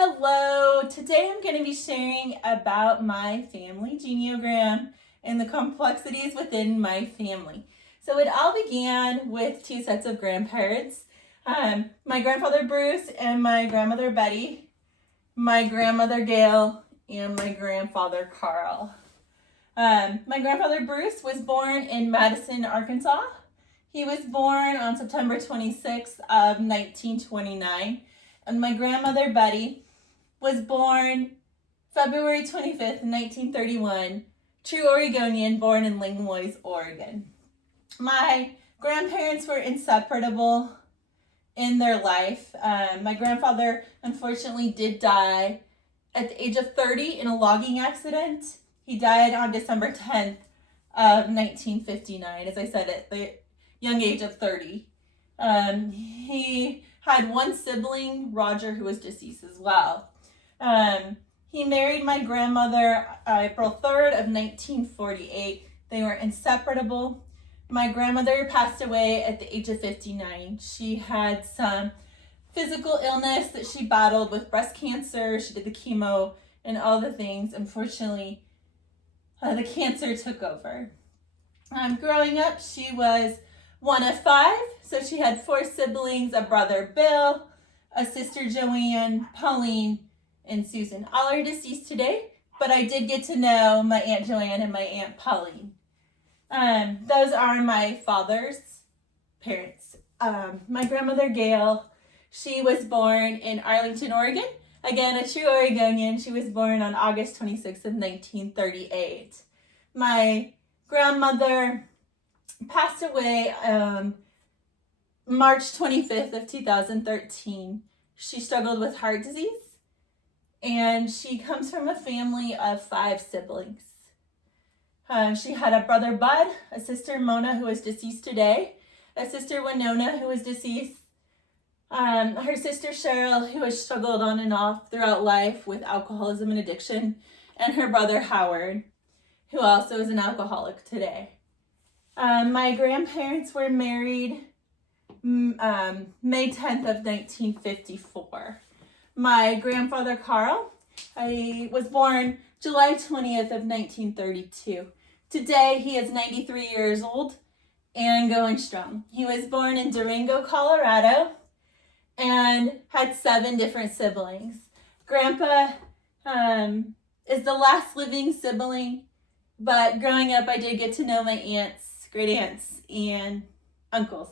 Hello, today I'm going to be sharing about my family Genogram and the complexities within my family. So it all began with two sets of grandparents, my grandfather Bruce and my grandmother Betty, my grandmother Gail, and my grandfather Carl. My grandfather Bruce was born in Madison, Arkansas. He was born on September 26th of 1929, and my grandmother Betty was born February 25th, 1931, true Oregonian, born in Lingwois, Oregon. My grandparents were inseparable in their life. My grandfather unfortunately did die at the age of 30 in a logging accident. He died on December 10th of 1959, as I said, at the young age of 30. He had one sibling, Roger, who was deceased as well. He married my grandmother April 3rd of 1948. They were inseparable. My grandmother passed away at the age of 59. She had some physical illness that she battled with breast cancer. She did the chemo and all the things. Unfortunately, the cancer took over. Growing up, she was one of five. So she had four siblings, a brother Bill, a sister Joanne, Pauline, and Susan. All are deceased today, but I did get to know my Aunt Joanne and my Aunt Pauline. Those are my father's parents. My grandmother Gail, she was born in Arlington, Oregon. Again, a true Oregonian. She was born on August 26th of 1938. My grandmother passed away March 25th of 2013. She struggled with heart disease, and she comes from a family of five siblings. She had a brother Bud, a sister Mona, who is deceased today, a sister Winona, who is deceased, her sister Cheryl, who has struggled on and off throughout life with alcoholism and addiction, and her brother Howard, who also is an alcoholic today. My grandparents were married May 10th of 1954. My grandfather Carl, I was born July 20th of 1932. Today he is 93 years old and going strong. He was born in Durango, Colorado, and had 7 different siblings. Grandpa is the last living sibling, but growing up I did get to know my aunts, great aunts, and uncles.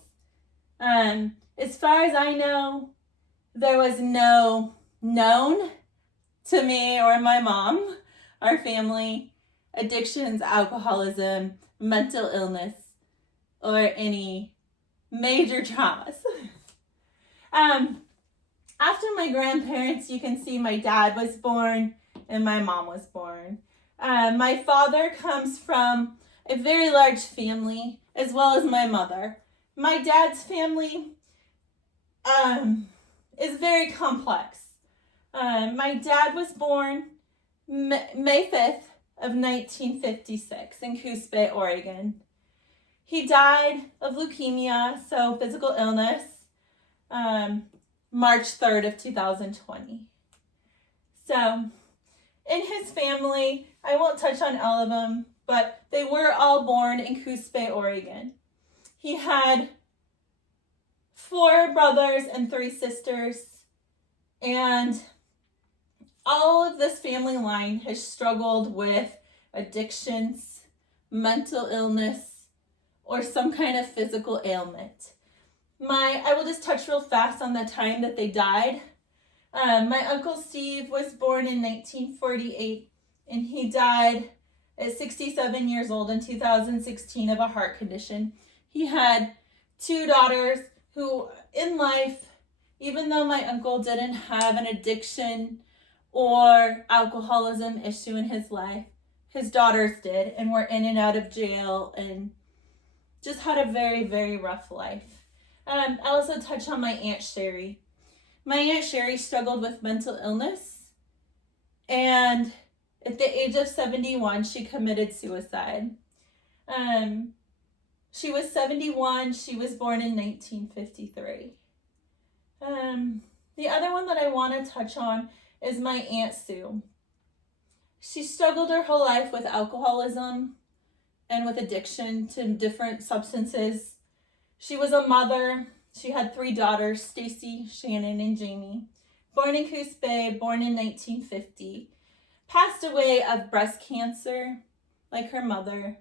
As far as I know, there was no known to me or my mom, our family, addictions, alcoholism, mental illness, or any major traumas. After my grandparents, you can see my dad was born and my mom was born. My father comes from a very large family, as well as my mother. My dad's family is very complex. My dad was born May 5th of 1956 in Coos Bay, Oregon. He died of leukemia, so physical illness, March 3rd of 2020. So in his family, I won't touch on all of them, but they were all born in Coos Bay, Oregon. He had 4 brothers and 3 sisters, and all of this family line has struggled with addictions, mental illness, or some kind of physical ailment. I will just touch real fast on the time that they died. My Uncle Steve was born in 1948, and he died at 67 years old in 2016 of a heart condition. He had 2 daughters who, in life, even though my uncle didn't have an addiction or alcoholism issue in his life, his daughters did, and were in and out of jail and just had a very, very rough life. I also touch on my Aunt Sherry. My Aunt Sherry struggled with mental illness, and at the age of 71, she committed suicide. She was 71. She was born in 1953. The other one that I want to touch on is my Aunt Sue. She struggled her whole life with alcoholism and with addiction to different substances. She was a mother. She had 3 daughters, Stacy, Shannon, and Jamie. Born in Coos Bay, born in 1950. Passed away of breast cancer, like her mother.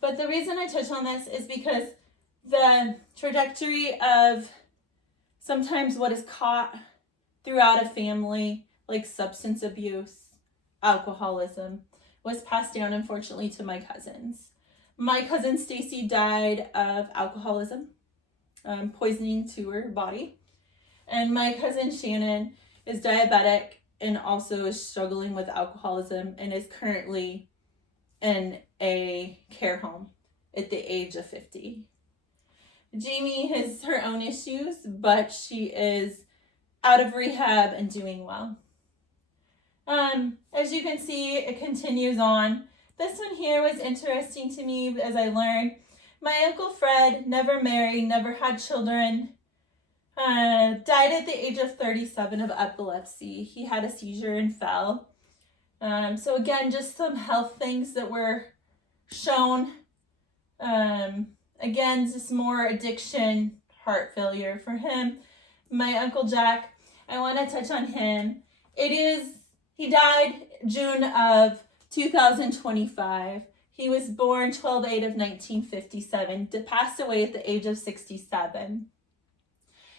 But the reason I touch on this is because the trajectory of sometimes what is caught throughout a family, like substance abuse, alcoholism, was passed down, unfortunately, to my cousins. My cousin Stacy died of alcoholism, poisoning to her body. And my cousin Shannon is diabetic and also is struggling with alcoholism and is currently in a care home at the age of 50. Jamie has her own issues, but she is out of rehab and doing well. As you can see, it continues on. This one here was interesting to me as I learned. My Uncle Fred never married, never had children, died at the age of 37 of epilepsy. He had a seizure and fell. So again, just some health things that were shown. Again, just more addiction, heart failure for him. My Uncle Jack, I want to touch on him. He died June of 2025. He was born 12/8 of 1957, passed away at the age of 67.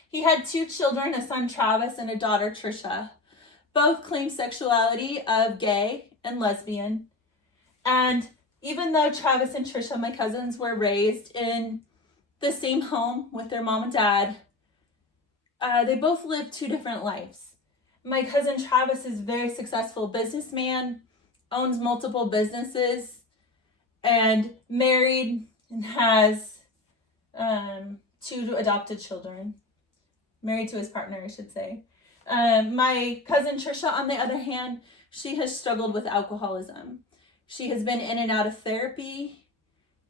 He had 2 children, a son Travis and a daughter Trisha. Both claimed sexuality of gay and lesbian. And even though Travis and Trisha, my cousins, were raised in the same home with their mom and dad, they both lived 2 different lives. My cousin Travis is a very successful businessman, owns multiple businesses, and married and has 2 adopted children. Married to his partner, I should say. My cousin Trisha, on the other hand, she has struggled with alcoholism. She has been in and out of therapy.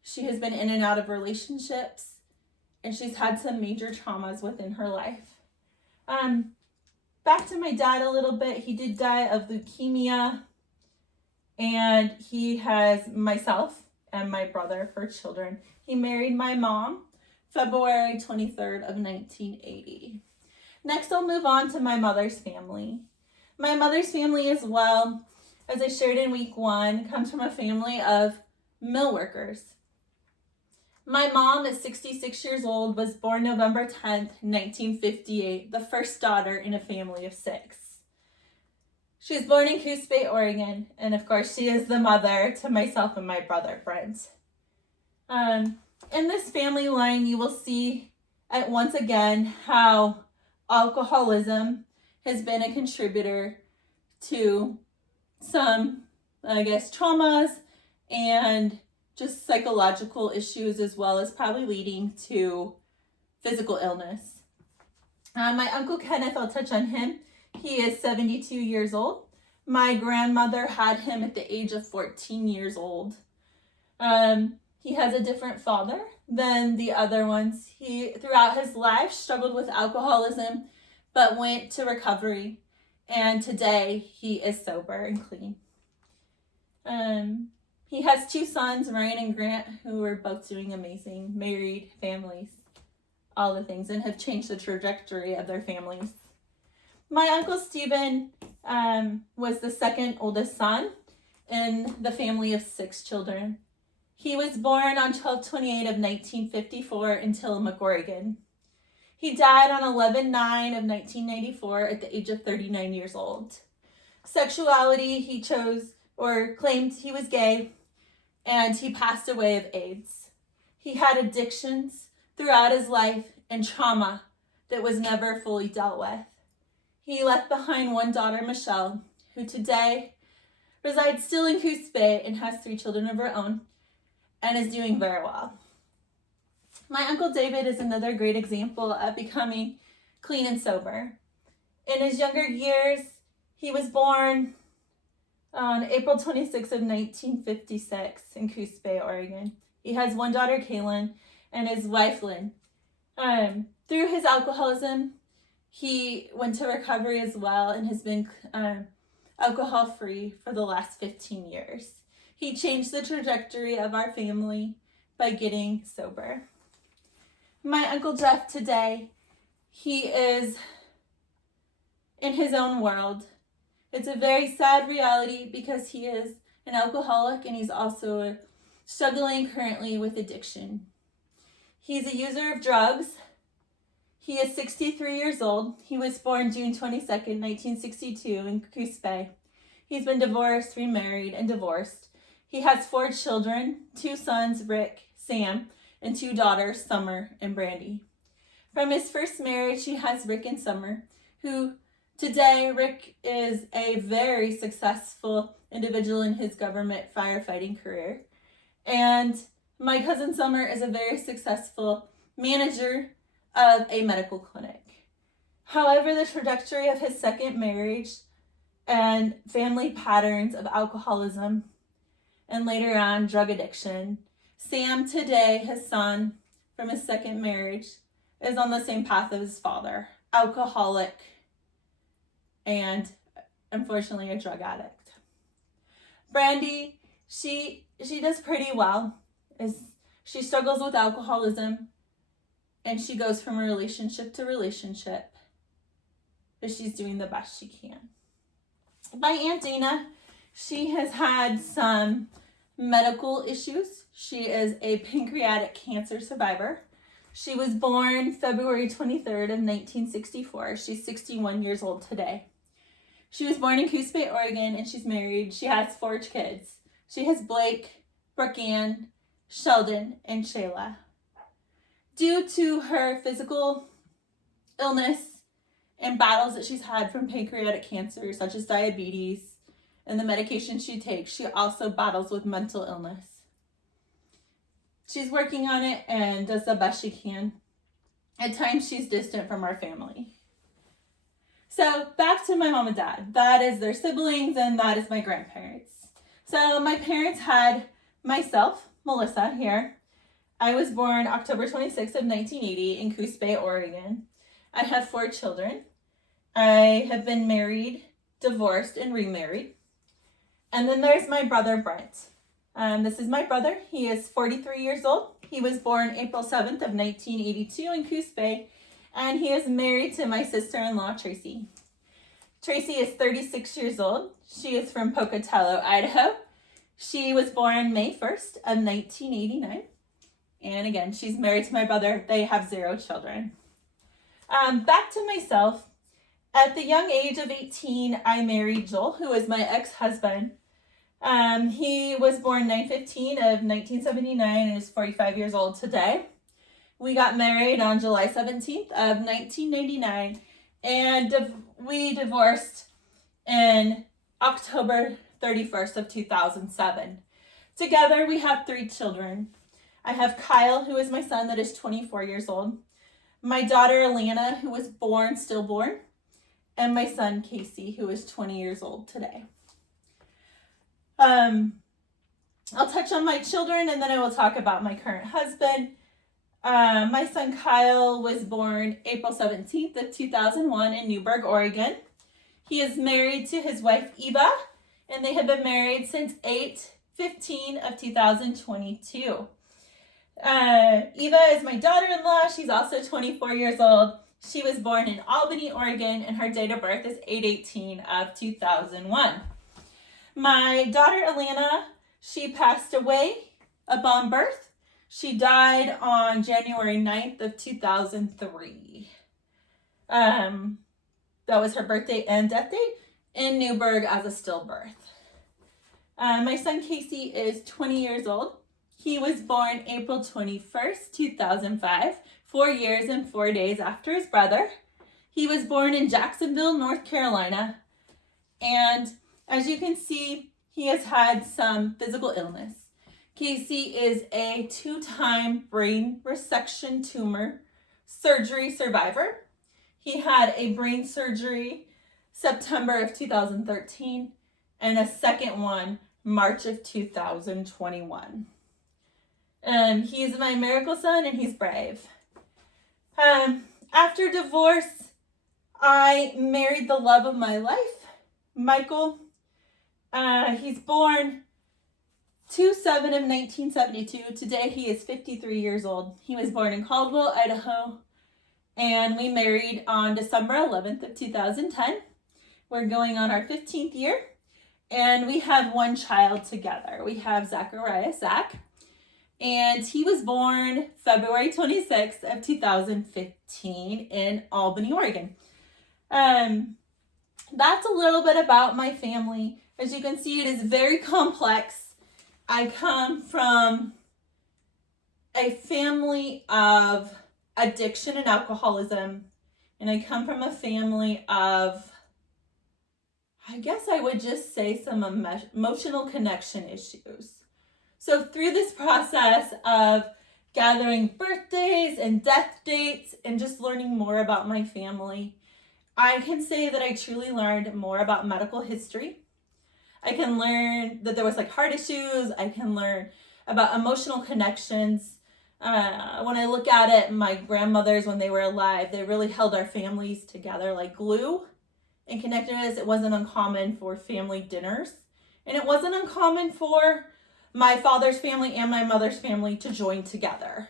She has been in and out of relationships. And she's had some major traumas within her life. Back to my dad a little bit. He did die of leukemia. And he has myself and my brother for children. He married my mom February 23rd of 1980. Next, I'll move on to my mother's family. My mother's family as well, as I shared in week 1, comes from a family of mill workers. My mom is 66 years old, was born November 10th, 1958, the first daughter in a family of 6. She was born in Coos Bay, Oregon, and of course she is the mother to myself and my brother, Brent. In this family line, you will see once again how alcoholism has been a contributor to some, traumas and just psychological issues, as well as probably leading to physical illness. My Uncle Kenneth, I'll touch on him. He is 72 years old. My grandmother had him at the age of 14 years old. He has a different father than the other ones. He, throughout his life, struggled with alcoholism, but went to recovery. And today, he is sober and clean. He has 2 sons, Ryan and Grant, who are both doing amazing, married, families, all the things, and have changed the trajectory of their families. My Uncle Stephen was the second oldest son in the family of 6 children. He was born on 12/28 of 1954 in Tillamook, Oregon. He died on 11/9 of 1994 at the age of 39 years old. Sexuality, he chose or claimed he was gay, and he passed away of AIDS. He had addictions throughout his life and trauma that was never fully dealt with. He left behind 1 daughter, Michelle, who today resides still in Coos Bay and has 3 children of her own and is doing very well. My Uncle David is another great example of becoming clean and sober. In his younger years, he was born on April 26th of 1956 in Coos Bay, Oregon. He has 1 daughter, Kaylin, and his wife, Lynn. Through his alcoholism, He went to recovery as well and has been alcohol-free for the last 15 years. He changed the trajectory of our family by getting sober. My Uncle Jeff today, he is in his own world. It's a very sad reality because he is an alcoholic and he's also struggling currently with addiction. He's a user of drugs. He is 63 years old. He was born June 22nd, 1962 in Coos Bay. He's been divorced, remarried, and divorced. He has 4 children, 2 sons, Rick, Sam, and 2 daughters, Summer and Brandy. From his first marriage, he has Rick and Summer, who today, Rick is a very successful individual in his government firefighting career. And my cousin Summer is a very successful manager of a medical clinic. However, the trajectory of his second marriage and family patterns of alcoholism and later on drug addiction, Sam today, his son from his second marriage, is on the same path as his father, alcoholic and unfortunately a drug addict. Brandy, she does pretty well. She struggles with alcoholism and she goes from relationship to relationship, but she's doing the best she can. My Aunt Dana, she has had some medical issues. She is a pancreatic cancer survivor. She was born February 23rd of 1964. She's 61 years old today. She was born in Coos Bay, Oregon, and she's married. She has 4 kids. She has Blake, Brooke-Ann, Sheldon, and Shayla. Due to her physical illness and battles that she's had from pancreatic cancer, such as diabetes, and the medication she takes, she also battles with mental illness. She's working on it and does the best she can. At times, she's distant from our family. So back to my mom and dad. That is their siblings and that is my grandparents. So my parents had myself, Melissa, here. I was born October 26th of 1980 in Coos Bay, Oregon. I have 4 children. I have been married, divorced, and remarried. And then there's my brother, Brent. This is my brother. He is 43 years old. He was born April 7th of 1982 in Coos Bay, and he is married to my sister-in-law, Tracy. Tracy is 36 years old. She is from Pocatello, Idaho. She was born May 1st of 1989. And again, she's married to my brother. They have 0 children. Back to myself. At the young age of 18, I married Joel, who is my ex-husband. He was born 9/15 of 1979 and is 45 years old today. We got married on July 17th of 1999, and we divorced in October 31st of 2007. Together, we have 3 children. I have Kyle, who is my son that is 24 years old, my daughter, Alana, who was stillborn, and my son, Casey, who is 20 years old today. I'll touch on my children and then I will talk about my current husband. My son Kyle was born April 17th of 2001 in Newberg, Oregon. He is married to his wife Eva, and they have been married since 8/15 of 2022. Eva is my daughter-in-law. She's also 24 years old. She was born in Albany, Oregon, and her date of birth is 8/18 of 2001. My daughter Alana, she passed away upon birth. She died on January 9th of 2003. That was her birthday and death date in Newberg as a stillbirth. My son Casey is 20 years old. He was born April 21st, 2005, 4 years and 4 days after his brother. He was born in Jacksonville, North Carolina. And as you can see, he has had some physical illness. Casey is a 2-time brain resection tumor surgery survivor. He had a brain surgery September of 2013 and a second one March of 2021. He's my miracle son and he's brave. After divorce, I married the love of my life, Michael. He's born 2/7 of 1972. Today he is 53 years old. He was born in Caldwell, Idaho, and we married on December 11th of 2010. We're going on our 15th year, and we have one child together. We have Zachariah, Zach, and he was born February 26th of 2015 in Albany, Oregon. That's a little bit about my family. As you can see, it is very complex. I come from a family of addiction and alcoholism, and I come from a family of, I guess I would just say, some emotional connection issues. So through this process of gathering birthdays and death dates and just learning more about my family, I can say that I truly learned more about medical history. I can learn that there was heart issues. I can learn about emotional connections. When I look at it, my grandmothers, when they were alive, they really held our families together like glue and connected us. It wasn't uncommon for family dinners, and it wasn't uncommon for my father's family and my mother's family to join together.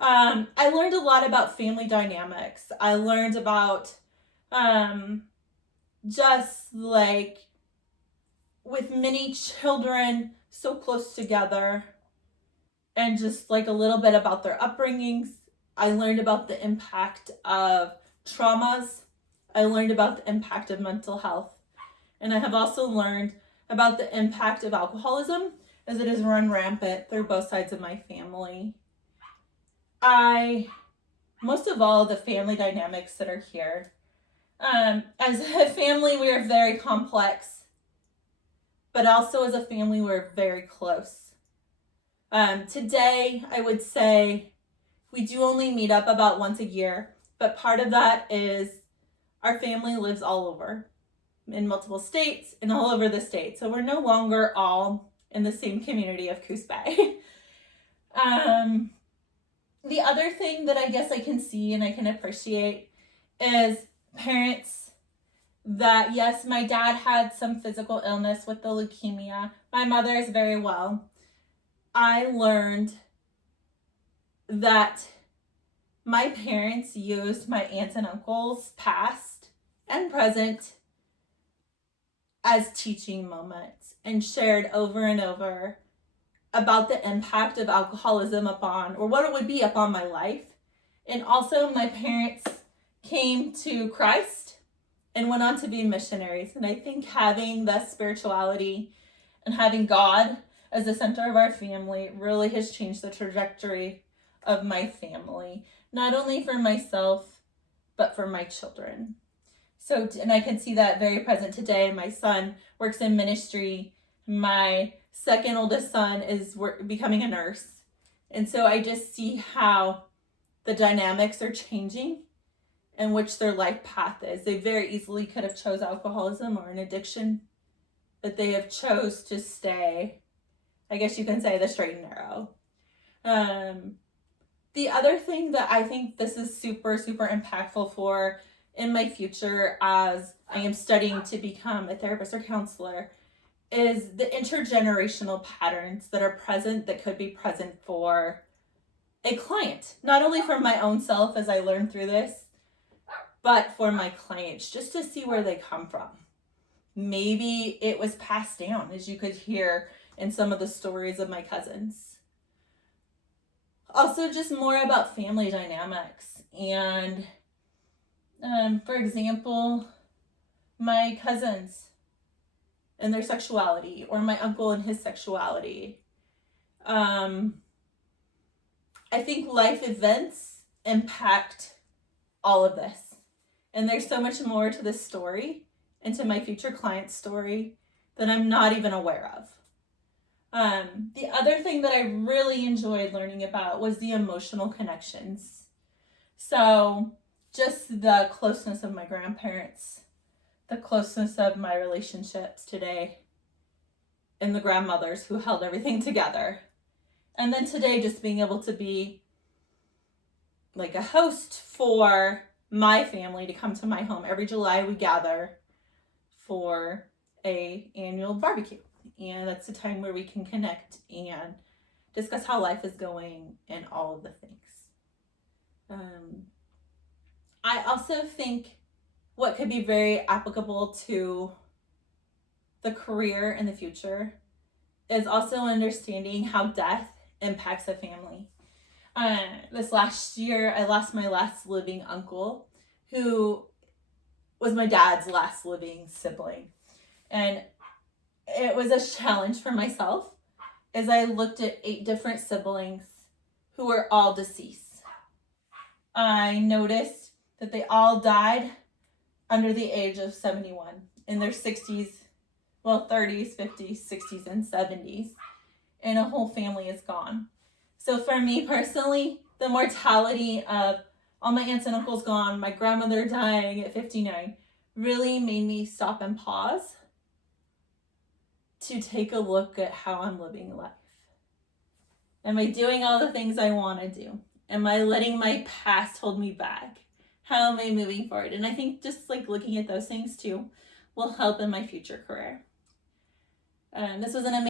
I learned a lot about family dynamics. I learned about just with many children so close together, and just a little bit about their upbringings. I learned about the impact of traumas. I learned about the impact of mental health. And I have also learned about the impact of alcoholism, as it has run rampant through both sides of my family. Most of all, the family dynamics that are here. As a family, we are very complex, but also as a family, we're very close. Today, I would say we do only meet up about once a year, but part of that is our family lives all over, in multiple states and all over the state. So we're no longer all in the same community of Coos Bay. The other thing that I guess I can see and I can appreciate is parents that, yes, my dad had some physical illness with the leukemia. My mother is very well. I learned that my parents used my aunts and uncles, past and present, as teaching moments and shared over and over about the impact of alcoholism upon, or what it would be upon my life. And also my parents came to Christ and went on to be missionaries. And I think having the spirituality and having God as the center of our family really has changed the trajectory of my family, not only for myself, but for my children. So, and I can see that very present today. My son works in ministry. My second oldest son is becoming a nurse. And so I just see how the dynamics are changing and which their life path is. They very easily could have chose alcoholism or an addiction, but they have chose to stay, I guess you can say, the straight and narrow. The other thing that I think this is super, super impactful for in my future, as I am studying to become a therapist or counselor, is the intergenerational patterns that are present, that could be present for a client, not only for my own self as I learn through this, but for my clients, just to see where they come from. Maybe it was passed down, as you could hear in some of the stories of my cousins. Also, just more about family dynamics. And for example, my cousins and their sexuality, or my uncle and his sexuality. I think life events impact all of this. And there's so much more to this story and to my future client's story that I'm not even aware of. The other thing that I really enjoyed learning about was the emotional connections. So just the closeness of my grandparents, the closeness of my relationships today, and the grandmothers who held everything together. And then today, just being able to be like a host for my family to come to my home. Every July we gather for a annual barbecue, and that's the time where we can connect and discuss how life is going and all of the things. I also think what could be very applicable to the career in the future is also understanding how death impacts a family. This last year, I lost my last living uncle, who was my dad's last living sibling. And it was a challenge for myself as I looked at 8 different siblings who were all deceased. I noticed that they all died under the age of 71, in their 60s, well, 30s, 50s, 60s, and 70s, and a whole family is gone. So for me personally, the mortality of all my aunts and uncles gone, my grandmother dying at 59, really made me stop and pause to take a look at how I'm living life. Am I doing all the things I want to do? Am I letting my past hold me back? How am I moving forward? And I think just like looking at those things too will help in my future career. This was an amazing